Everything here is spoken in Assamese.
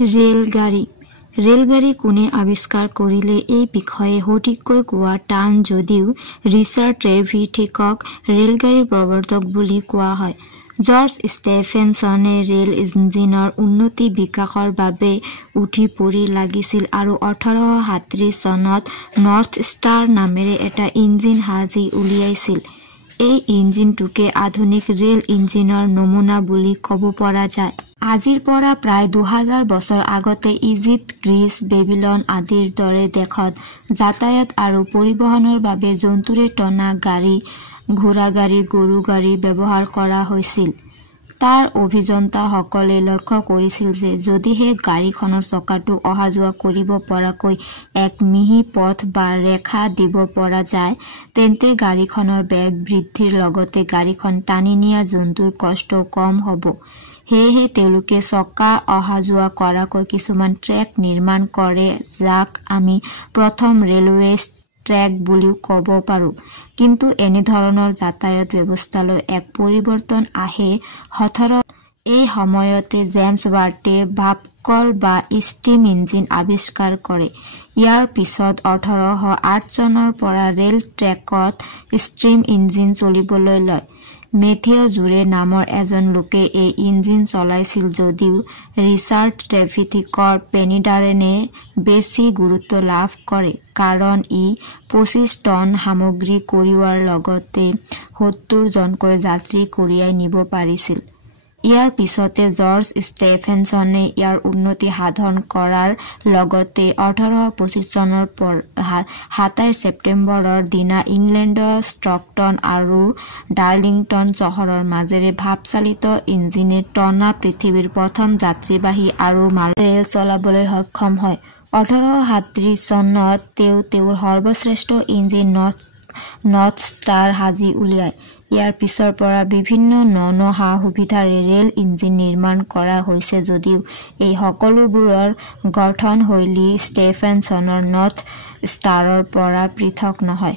ৰেলগাড়ী কোনে আৱিষ্কাৰ কৰিলে এই বিষয়ে সঠিককৈ কোৱা টান যদিও ৰিচাৰ্ড ট্ৰেভিথিকক ৰেলগাড়ীৰ প্ৰৱৰ্তক বুলি কোৱা হয়। জৰ্জ ষ্টেফেনছনে ৰেল ইঞ্জিনৰ উন্নতি বিকাশৰ বাবে উঠি পৰি লাগিছিল আৰু 1837 চনত নৰ্থ ষ্টাৰ নামেৰে এটা ইঞ্জিন সাজি উলিয়াইছিল। এই ইঞ্জিনটোকে আধুনিক ৰেল ইঞ্জিনৰ নমুনা বুলি ক'ব পৰা যায়। আজিৰ পৰা প্ৰায় 2000 বছৰ আগতে ইজিপ্ত, গ্ৰীচ, বেবিলন আদিৰ দৰে দেশত যাতায়াত আৰু পৰিবহণৰ বাবে জন্তুৰে টনা গাড়ী, ঘোঁৰাগাড়ী, গৰুগাড়ী ব্যৱহাৰ কৰা হৈছিল। তাৰ অভিযন্তাসকলে লক্ষ্য কৰিছিল যে যদিহে গাড়ীখনৰ চকাটো অহা যোৱা কৰিব পৰাকৈ এক মিহি পথ বা ৰেখা দিব পৰা যায় তেন্তে গাড়ীখনৰ বেগ বৃদ্ধিৰ লগতে গাড়ীখন টানি নিয়া জন্তুৰ কষ্ট কম হ'ব। সেয়েহে তেওঁলোকে চকা অহা যোৱা কৰাকৈ কিছুমান ট্ৰেক নিৰ্মাণ কৰে যাক আমি প্ৰথম ৰেলৱে ট্ৰেক বুলিও ক'ব পাৰোঁ। কিন্তু এনেধৰণৰ যাতায়াত ব্যৱস্থালৈ এক পৰিৱৰ্তন আহে 18 এই সময়তে জেমছ ৱাৰ্টে ভাপকল বা ষ্টিম ইঞ্জিন আৱিষ্কাৰ কৰে। ইয়াৰ পিছত 1808 চনৰ পৰা ৰেল ট্ৰেকত ষ্টিম ইঞ্জিন চলিবলৈ লয়। মেথিয় জুৰে নামৰ এজন লোকে এই ইঞ্জিন চলাইছিল যদিও ৰিচাৰ্ড ট্ৰেভিথিকৰ পেনিডাৰেনে বেছি গুৰুত্ব লাভ কৰে কাৰণ ই 25 টন সামগ্ৰী কঢ়িওৱাৰ লগতে 70 জনকৈ যাত্ৰী কঢ়িয়াই নিব পাৰিছিল। ইয়াৰ পিছতে জৰ্জ ষ্টেফেনছনে ইয়াৰ উন্নতি সাধন কৰাৰ লগতে 1825 চনৰ 27 ছেপ্টেম্বৰৰ দিনা ইংলেণ্ডৰ ষ্টকটন আৰু ডাৰ্লিংটন চহৰৰ মাজেৰে ভাপচালিত ইঞ্জিনে টনা পৃথিৱীৰ প্ৰথম যাত্ৰীবাহী আৰু মাল ৰেল চলাবলৈ সক্ষম হয়। 1837 চনত তেওঁৰ সৰ্বশ্ৰেষ্ঠ ইঞ্জিন নৰ্থ ষ্টাৰ সাজি উলিয়ায়। ইয়াৰ পিছৰ পৰা বিভিন্ন ন সা-সুবিধাৰে ৰেল ইঞ্জিন নিৰ্মাণ কৰা হৈছে যদিও এই সকলোবোৰৰ গঠনশৈলী ষ্টেফেনছনৰ নৰ্থ ষ্টাৰৰ পৰা পৃথক নহয়।